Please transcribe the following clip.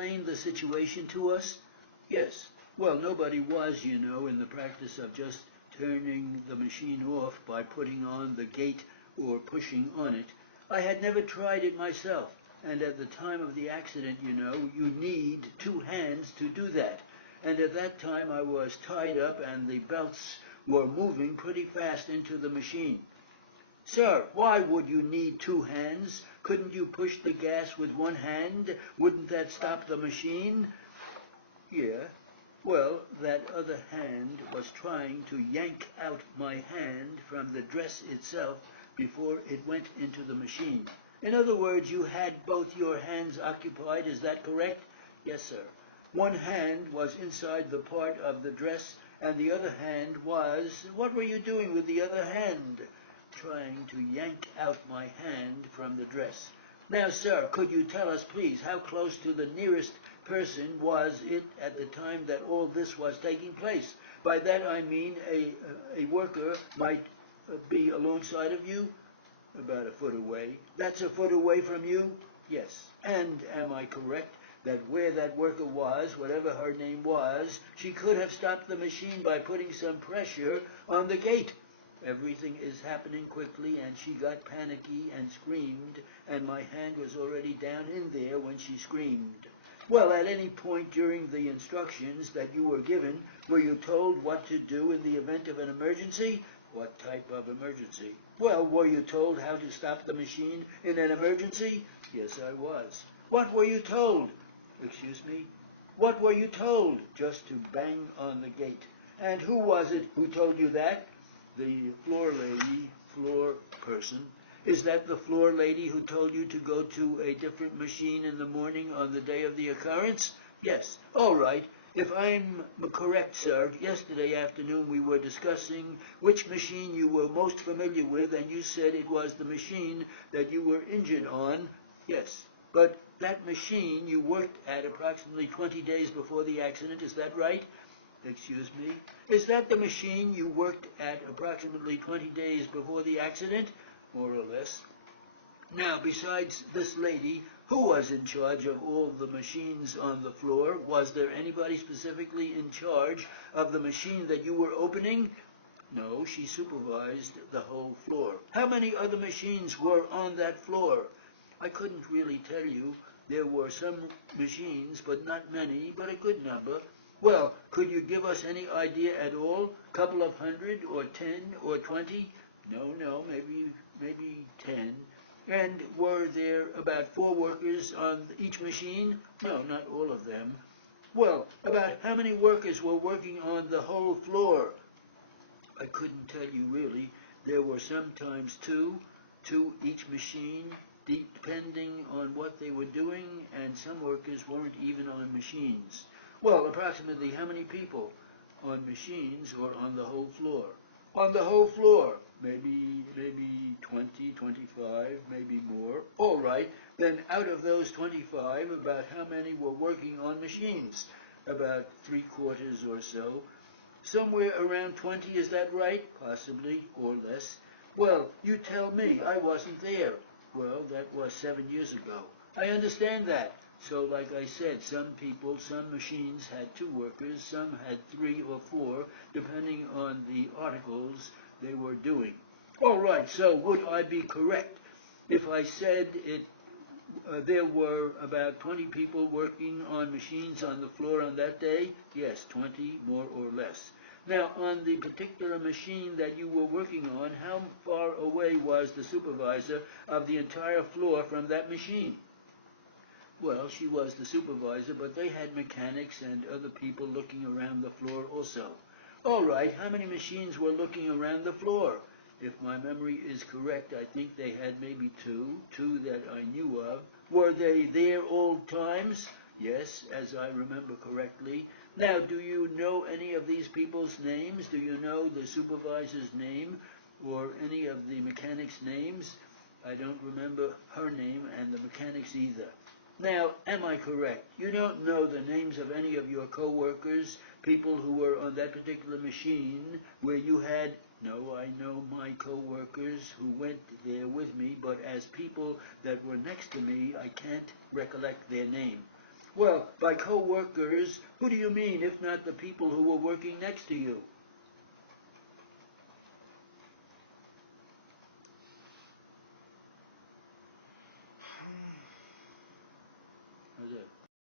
explain the situation to us? Yes. Well, nobody was, in the practice of just turning the machine off by putting on the gate or pushing on it. I had never tried it myself, and at the time of the accident, you need two hands to do that. And at that time I was tied up and the belts were moving pretty fast into the machine. Sir, why would you need two hands? Couldn't you push the gas with one hand? Wouldn't that stop the machine? Yeah. Well, that other hand was trying to yank out my hand from the dress itself before it went into the machine. In other words, you had both your hands occupied, is that correct? Yes, sir. One hand was inside the part of the dress, and the other hand was... What were you doing with the other hand? Trying to yank out my hand from the dress. Now, sir, could you tell us, please, how close to the nearest person was it at the time that all this was taking place? By that I mean a worker might be alongside of you, about a foot away. That's a foot away from you? Yes. And am I correct that where that worker was, whatever her name was, she could have stopped the machine by putting some pressure on the gate? Everything is happening quickly, and she got panicky and screamed, and my hand was already down in there when she screamed. Well, at any point during the instructions that you were given, were you told what to do in the event of an emergency? What type of emergency? Well, were you told how to stop the machine in an emergency? Yes, I was. What were you told? Excuse me? What were you told? Just to bang on the gate. And who was it who told you that? The floor lady, floor person. Is that the floor lady who told you to go to a different machine in the morning on the day of the occurrence? Yes. All right. If I'm correct, sir, yesterday afternoon we were discussing which machine you were most familiar with, and you said it was the machine that you were injured on. Yes. But that machine you worked at approximately 20 days before the accident, is that right? Excuse me? Is that the machine you worked at approximately 20 days before the accident? More or less. Now, besides this lady, who was in charge of all the machines on the floor? Was there anybody specifically in charge of the machine that you were opening? No, she supervised the whole floor. How many other machines were on that floor? I couldn't really tell you. There were some machines, but not many, but a good number. Well, could you give us any idea at all? Couple of hundred, or 10, or 20? No, maybe 10. And were there about 4 workers on each machine? No, not all of them. Well, about how many workers were working on the whole floor? I couldn't tell you really. There were sometimes two each machine, depending on what they were doing, and some workers weren't even on machines. Well, approximately how many people on machines or on the whole floor? On the whole floor, maybe 20, 25, maybe more. All right, then out of those 25, about how many were working on machines? About 3/4 or so. Somewhere around 20, is that right? Possibly, or less. Well, you tell me, I wasn't there. Well, that was 7 years ago. I understand that. So, like I said, some people, some machines had 2 workers, some had 3 or 4, depending on the articles they were doing. All right, so would I be correct if I said there were about 20 people working on machines on the floor on that day? Yes, 20, more or less. Now, on the particular machine that you were working on, how far away was the supervisor of the entire floor from that machine? Well, she was the supervisor, but they had mechanics and other people looking around the floor also. All right, how many machines were looking around the floor? If my memory is correct, I think they had maybe two that I knew of. Were they there all times? Yes, as I remember correctly. Now, do you know any of these people's names? Do you know the supervisor's name or any of the mechanics' names? I don't remember her name and the mechanics either. Now, am I correct? You don't know the names of any of your co-workers, people who were on that particular machine where you had... No, I know my co-workers who went there with me, but as people that were next to me, I can't recollect their name. Well, by co-workers, who do you mean, if not the people who were working next to you? How's that?